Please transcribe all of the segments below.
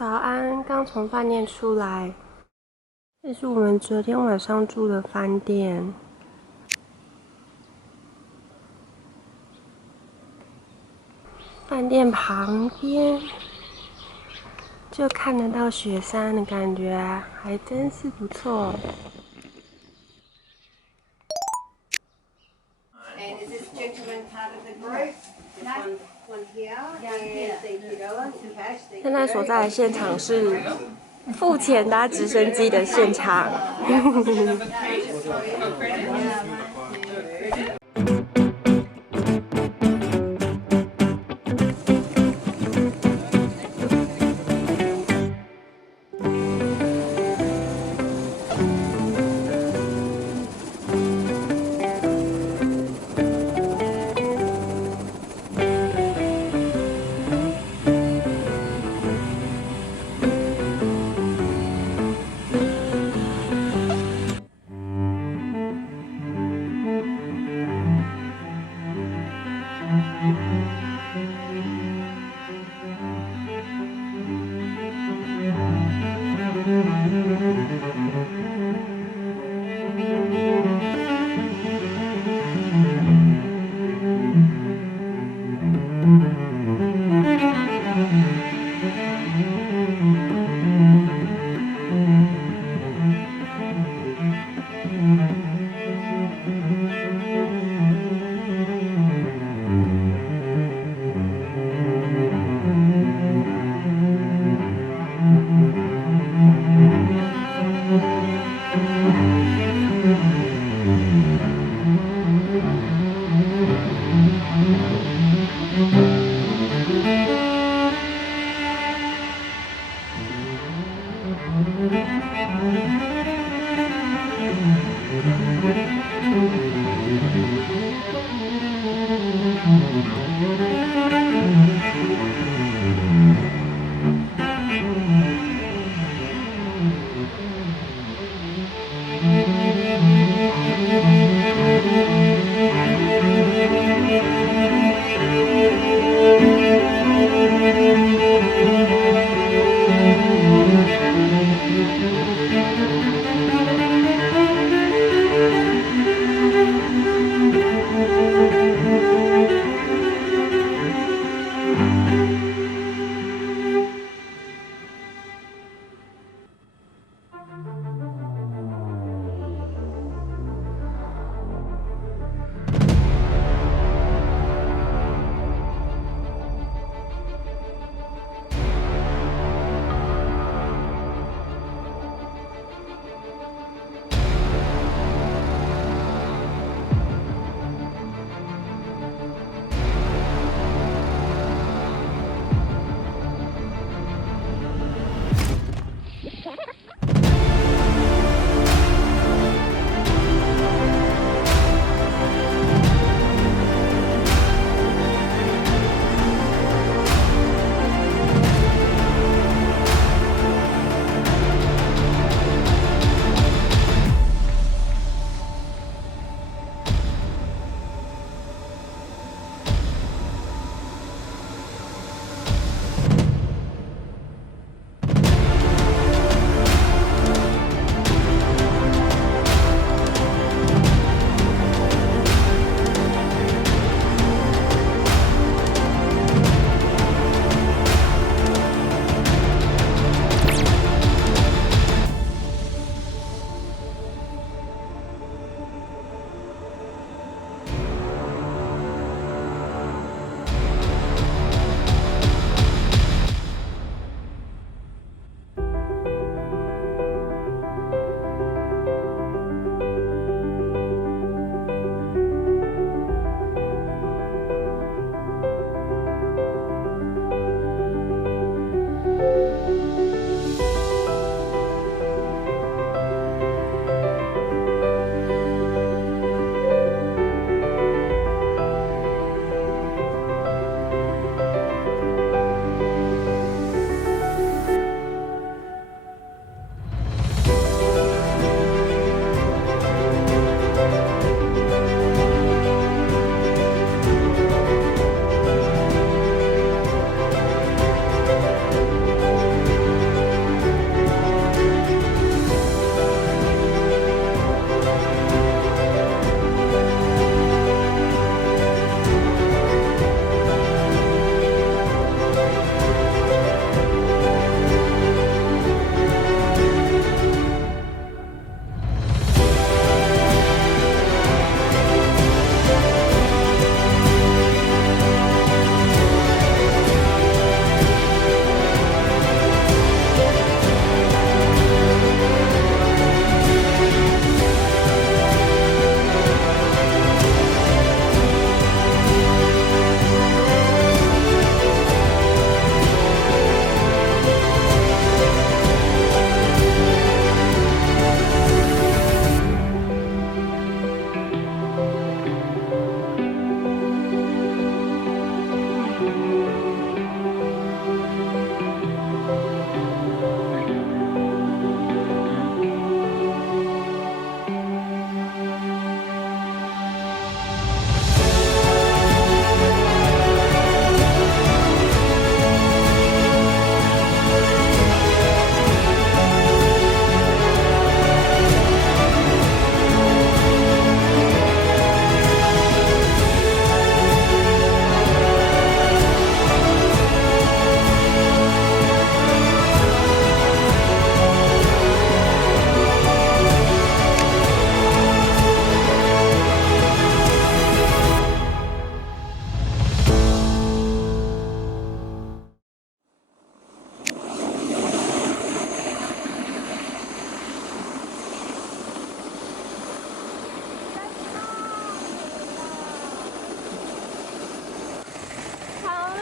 早安，刚从饭店出来。这是我们昨天晚上住的饭店。饭店旁边就看得到雪山的感觉，还真是不错。现在所在的现场是付钱搭直升机的现场。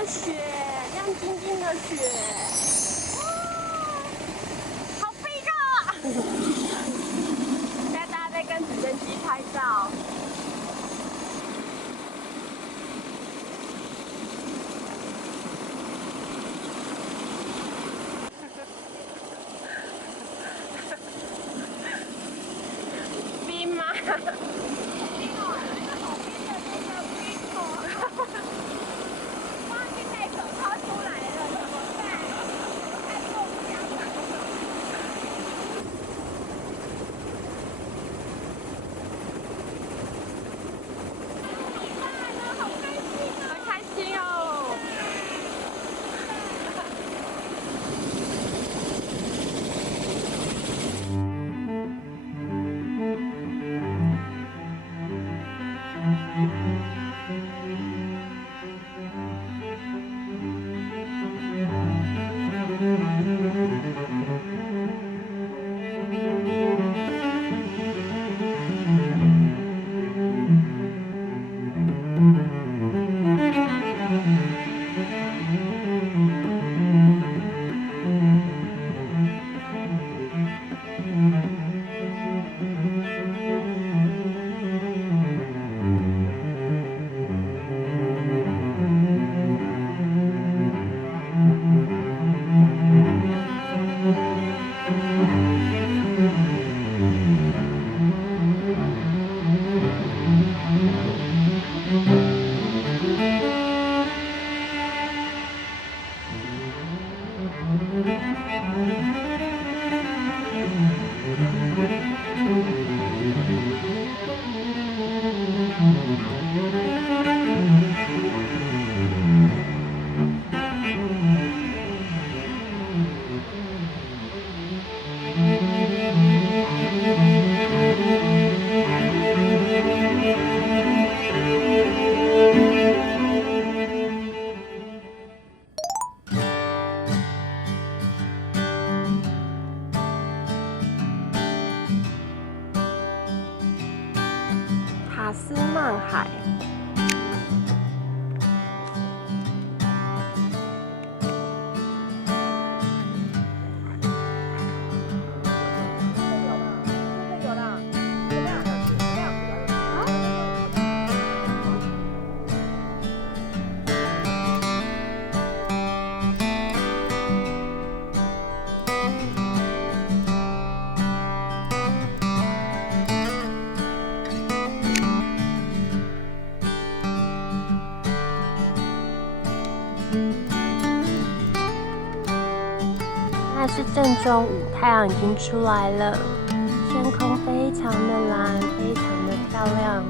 雪，亮晶晶的雪，哇，好飞啊！现在大家在跟直升机拍照。冰吗？塔斯曼海。现在是正中午，太阳已经出来了，天空非常的蓝，非常的漂亮。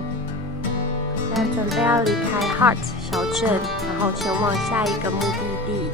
现在准备要离开 Hart 小镇，然后前往下一个目的地。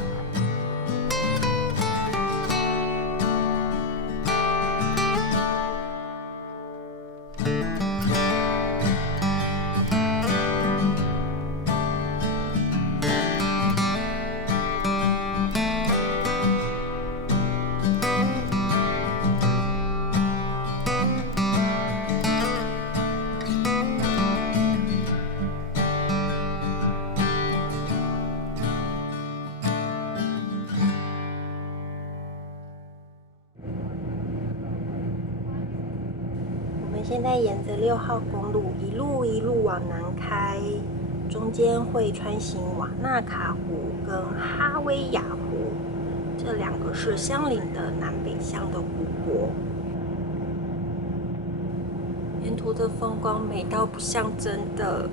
现在沿着6号公路一路往南开，中间会穿行瓦纳卡湖跟哈威亚湖，这2个是相邻的南北向的湖泊。沿途的风光美到不像真的。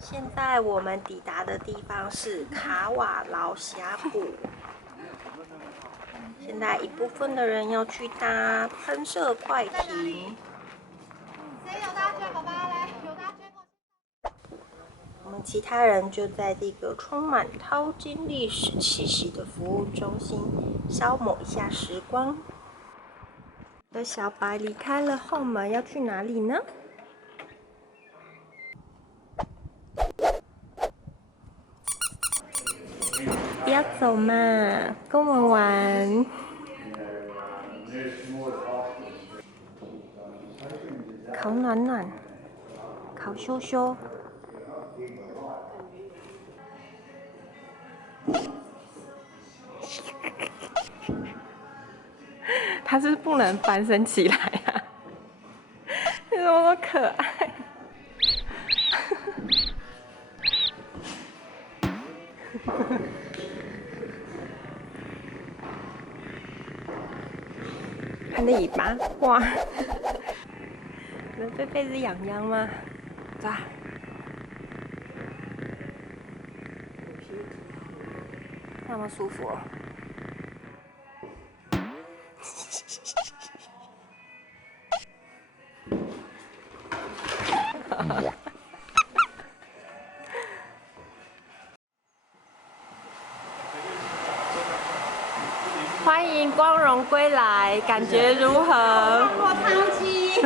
现在我们抵达的地方是卡瓦劳峡谷。现在一部分的人要去搭喷射快艇。谁有搭追狗吧？来，有搭追狗。我们其他人就在这个充满淘金历史气息的服务中心消磨一下时光。而小白离开了后门，要去哪里呢？不要走嘛，跟我们玩。烤暖暖，烤羞羞。它是不能翻身起来啊！你怎么那么可爱？它的尾巴，哇！你的贝贝是痒痒吗？走啊！那么舒服哦。欢迎光荣归来，感觉如何？我超级。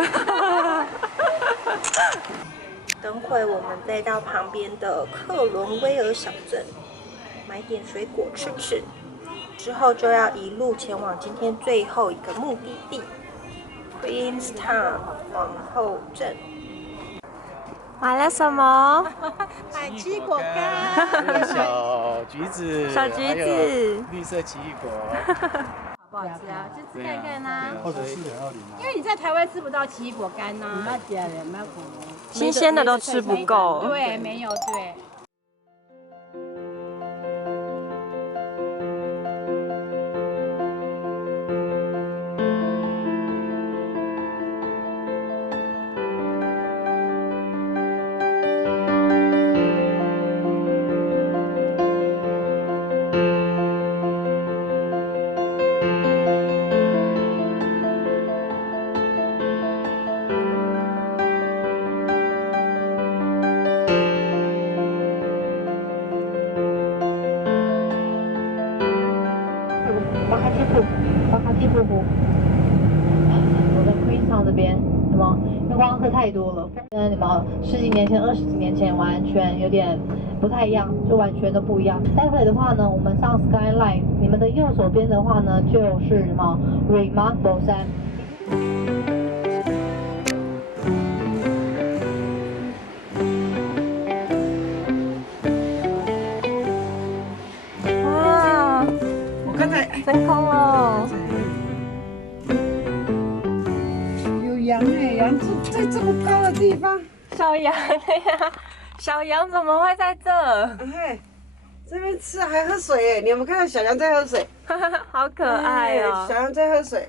等会我们再到旁边的克伦威尔小镇买点水果吃吃，之后就要一路前往今天最后一个目的地 Queenstown 皇后镇。买了什么？买奇异果干。小橘子，小橘子，绿色奇异果，好不好吃啊？就吃看看呐。或者4.20因为你在台湾吃不到奇异果干呐。新鲜的都吃不够。对，没有对。巴卡蒂瀑布，我在 Queenstown 这边，什么？因为观光客太多了，跟你们10几年前、20几年前完全有点不太一样，就完全都不一样。待会的话呢，我们上 Skyline， 你们的右手边的话呢，就是什么 Remarkable 山。升空了，有羊哎，羊在这么高的地方。小羊呀，小羊怎么会在这？哎，这边吃还喝水哎，你有没有看到小羊在喝水？好可爱哦！小羊在喝水。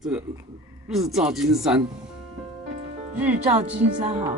这个日照金山，日照金山好。